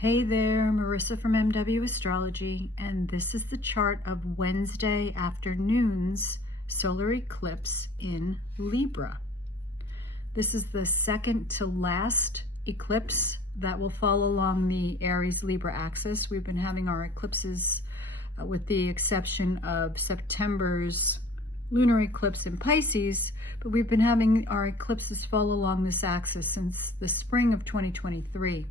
Hey there, Marissa from MWAstrology, and this is the chart of Wednesday afternoon's solar eclipse in Libra. This is the second to last eclipse that will fall along the Aries-Libra axis. We've been having our eclipses with the exception of September's lunar eclipse in Pisces, but we've been having our eclipses fall along this axis since the spring of 2023.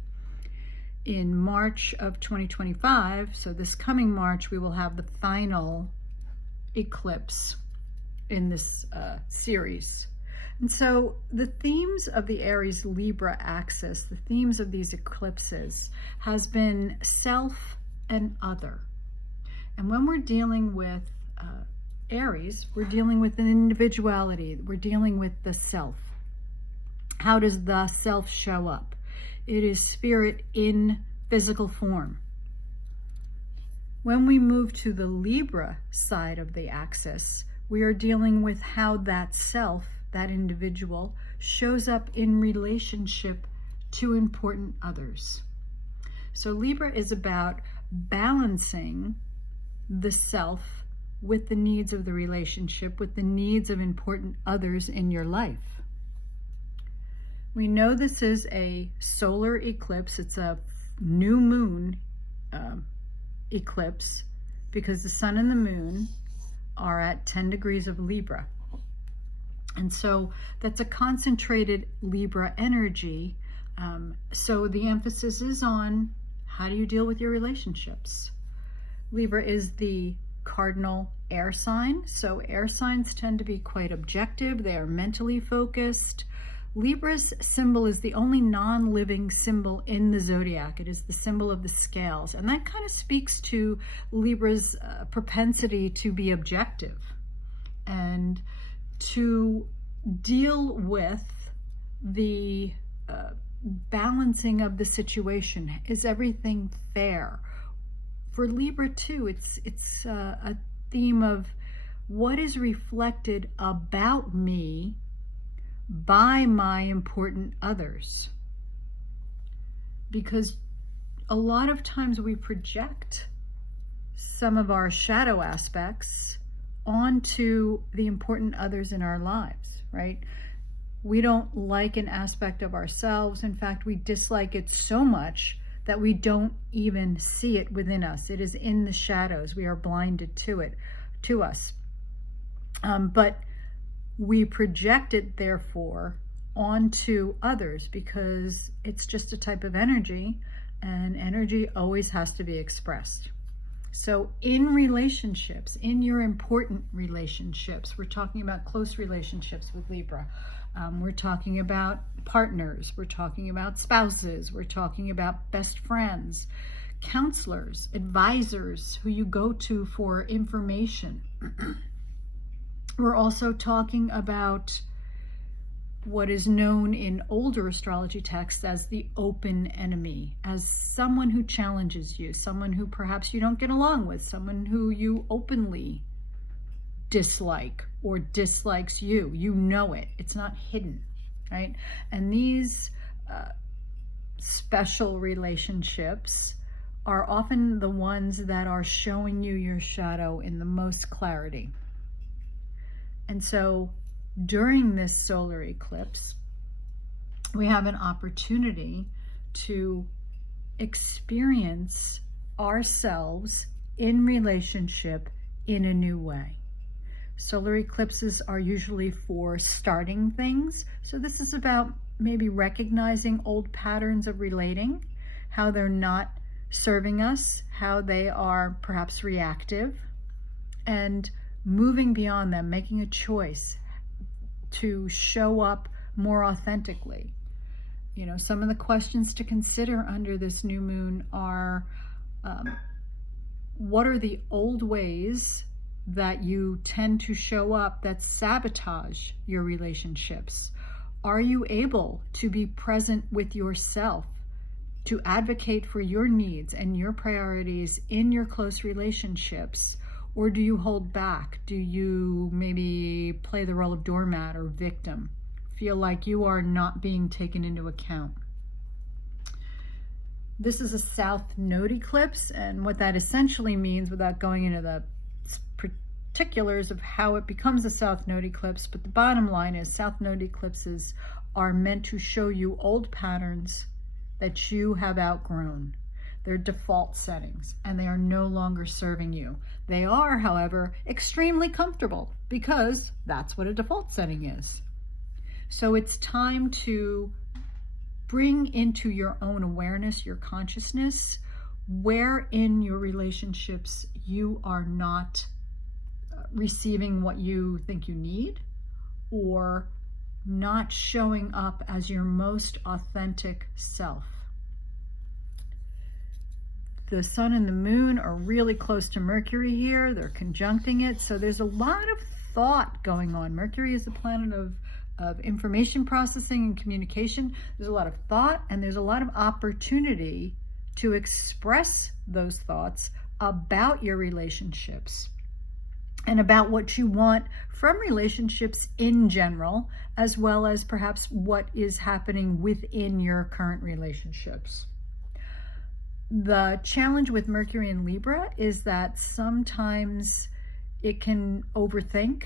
In March of 2025, so this coming March, we will have the final eclipse in this series. And so the themes of the Aries-Libra axis, the themes of these eclipses, has been self and other. And when we're dealing with Aries, we're dealing with an individuality. We're dealing with the self. How does the self show up? It is spirit in physical form. When we move to the Libra side of the axis, we are dealing with how that self, that individual, shows up in relationship to important others. So Libra is about balancing the self with the needs of the relationship, with the needs of important others in your life. We know this is a solar eclipse. It's a new moon eclipse because the sun and the moon are at 10 degrees of Libra. And so that's a concentrated Libra energy. So the emphasis is on how do you deal with your relationships. Libra is the cardinal air sign. So air signs tend to be quite objective. They are mentally focused. Libra's symbol is the only non-living symbol in the zodiac. It is the symbol of the scales. And that kind of speaks to Libra's propensity to be objective and to deal with the balancing of the situation. Is everything fair? For Libra too, it's a theme of what is reflected about me by my important others. Because a lot of times we project some of our shadow aspects onto the important others in our lives, right? We don't like an aspect of ourselves. In fact, we dislike it so much that we don't even see it within us. It is in the shadows. We are blinded to us. But we project it, therefore, onto others because it's just a type of energy, and energy always has to be expressed. So in relationships, in your important relationships, we're talking about close relationships with Libra. We're talking about partners. We're talking about spouses. We're talking about best friends, counselors, advisors who you go to for information. We're also talking about what is known in older astrology texts as the open enemy, as someone who challenges you, someone who perhaps you don't get along with, someone who you openly dislike or dislikes you. You know it. It's not hidden, right? And these special relationships are often the ones that are showing you your shadow in the most clarity. And so during this solar eclipse, we have an opportunity to experience ourselves in relationship in a new way. Solar eclipses are usually for starting things. So this is about maybe recognizing old patterns of relating, how they're not serving us, how they are perhaps reactive, and moving beyond them, making a choice to show up more authentically. You know, some of the questions to consider under this new moon are, what are the old ways that you tend to show up that sabotage your relationships? Are you able to be present with yourself, to advocate for your needs and your priorities in your close relationships? Or do you hold back? Do you maybe play the role of doormat or victim? Feel like you are not being taken into account? This is a south node eclipse, and what that essentially means, without going into the particulars of how it becomes a south node eclipse, but the bottom line is south node eclipses are meant to show you old patterns that you have outgrown. They're default settings, and they are no longer serving you. They are, however, extremely comfortable because that's what a default setting is. So it's time to bring into your own awareness, your consciousness, where in your relationships you are not receiving what you think you need, or not showing up as your most authentic self. The sun and the moon are really close to Mercury here. They're conjuncting it. So there's a lot of thought going on. Mercury is the planet of information processing and communication. There's a lot of thought, and there's a lot of opportunity to express those thoughts about your relationships and about what you want from relationships in general, as well as perhaps what is happening within your current relationships. The challenge with Mercury in Libra is that sometimes it can overthink,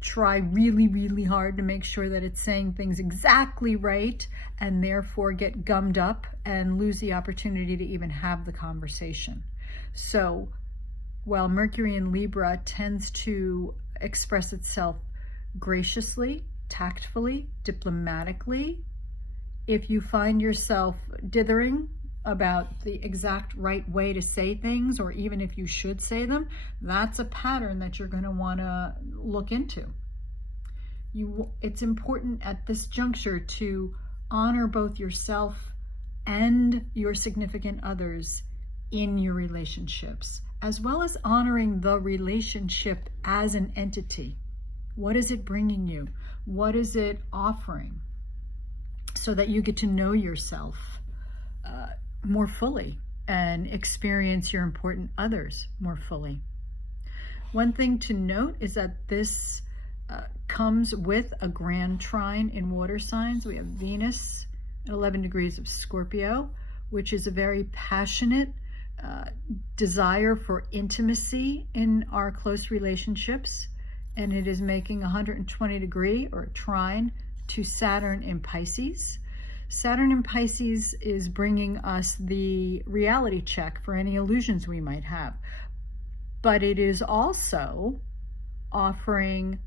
try really, really hard to make sure that it's saying things exactly right, and therefore get gummed up and lose the opportunity to even have the conversation. So while Mercury in Libra tends to express itself graciously, tactfully, diplomatically, if you find yourself dithering about the exact right way to say things, or even if you should say them, that's a pattern that you're going to want to look into. It's important at this juncture to honor both yourself and your significant others in your relationships, as well as honoring the relationship as an entity. What is it bringing you? What is it offering? So that you get to know yourself more fully and experience your important others more fully. One thing to note is that this comes with a grand trine in water signs. We have Venus at 11 degrees of Scorpio, which is a very passionate desire for intimacy in our close relationships, and it is making 120 degree or a trine to Saturn in Pisces. Saturn in Pisces is bringing us the reality check for any illusions we might have, but it is also offering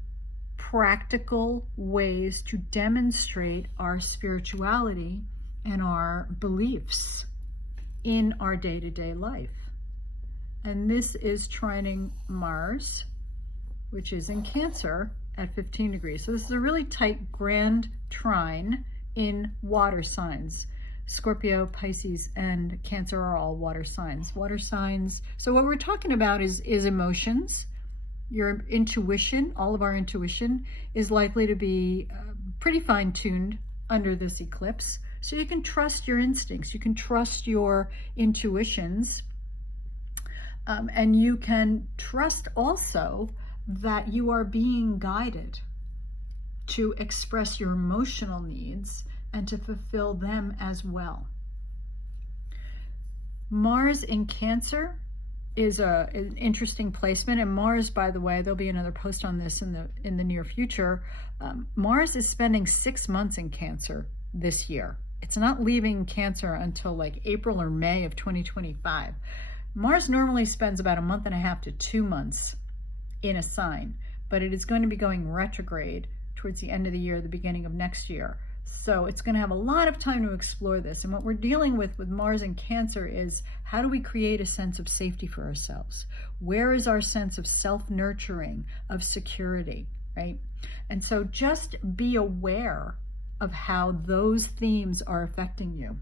practical ways to demonstrate our spirituality and our beliefs in our day-to-day life. And this is trining Mars, which is in Cancer at 15 degrees. So this is a really tight grand trine in water signs. Scorpio, Pisces, and Cancer are all water signs. Water signs. So what we're talking about is emotions. Your intuition, all of our intuition, is likely to be pretty fine-tuned under this eclipse. So you can trust your instincts. You can trust your intuitions. And you can trust also that you are being guided to express your emotional needs and to fulfill them as well. Mars in Cancer is an interesting placement, and Mars, by the way, there'll be another post on this in the near future. Mars is spending 6 months in Cancer this year. It's not leaving Cancer until like April or May of 2025. Mars normally spends about 1.5 months to 2 months in a sign, but it is going to be going retrograde towards the end of the year, the beginning of next year. So it's going to have a lot of time to explore this. And what we're dealing with Mars in Cancer is, how do we create a sense of safety for ourselves? Where is our sense of self-nurturing, of security, right? And so just be aware of how those themes are affecting you.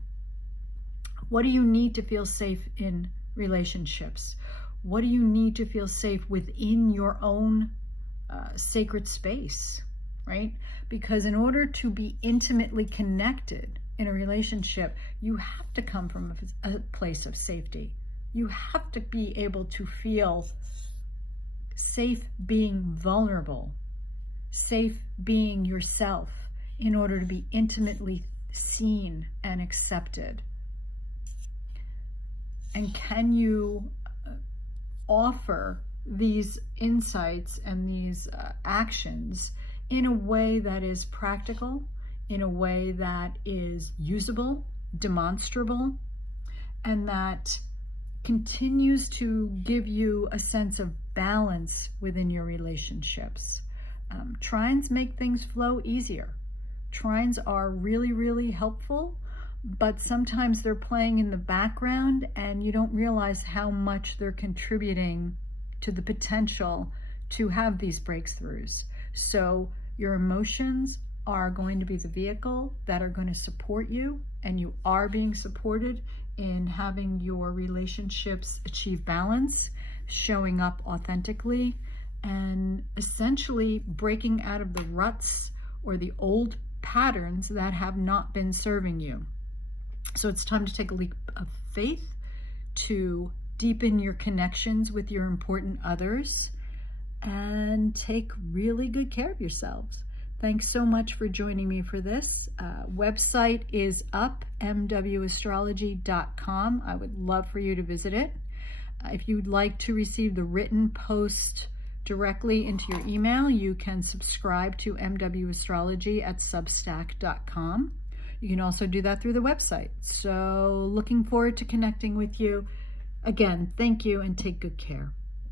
What do you need to feel safe in relationships? What do you need to feel safe within your own sacred space, right? Because in order to be intimately connected in a relationship, you have to come from a place of safety. You have to be able to feel safe being vulnerable, safe being yourself, in order to be intimately seen and accepted. And can you offer these insights and these actions in a way that is practical, in a way that is usable, demonstrable, and that continues to give you a sense of balance within your relationships. Trines make things flow easier. Trines are really, really helpful, but sometimes they're playing in the background and you don't realize how much they're contributing to the potential to have these breakthroughs. So your emotions are going to be the vehicle that are going to support you, and you are being supported in having your relationships achieve balance, showing up authentically, and essentially breaking out of the ruts or the old patterns that have not been serving you. So it's time to take a leap of faith, to deepen your connections with your important others, and take really good care of yourselves. Thanks so much for joining me for this. Website is up, MWAstrology.com. I would love for you to visit it. If you'd like to receive the written post directly into your email, you can subscribe to MWAstrology at substack.com. You can also do that through the website. So looking forward to connecting with you. Again, thank you and take good care.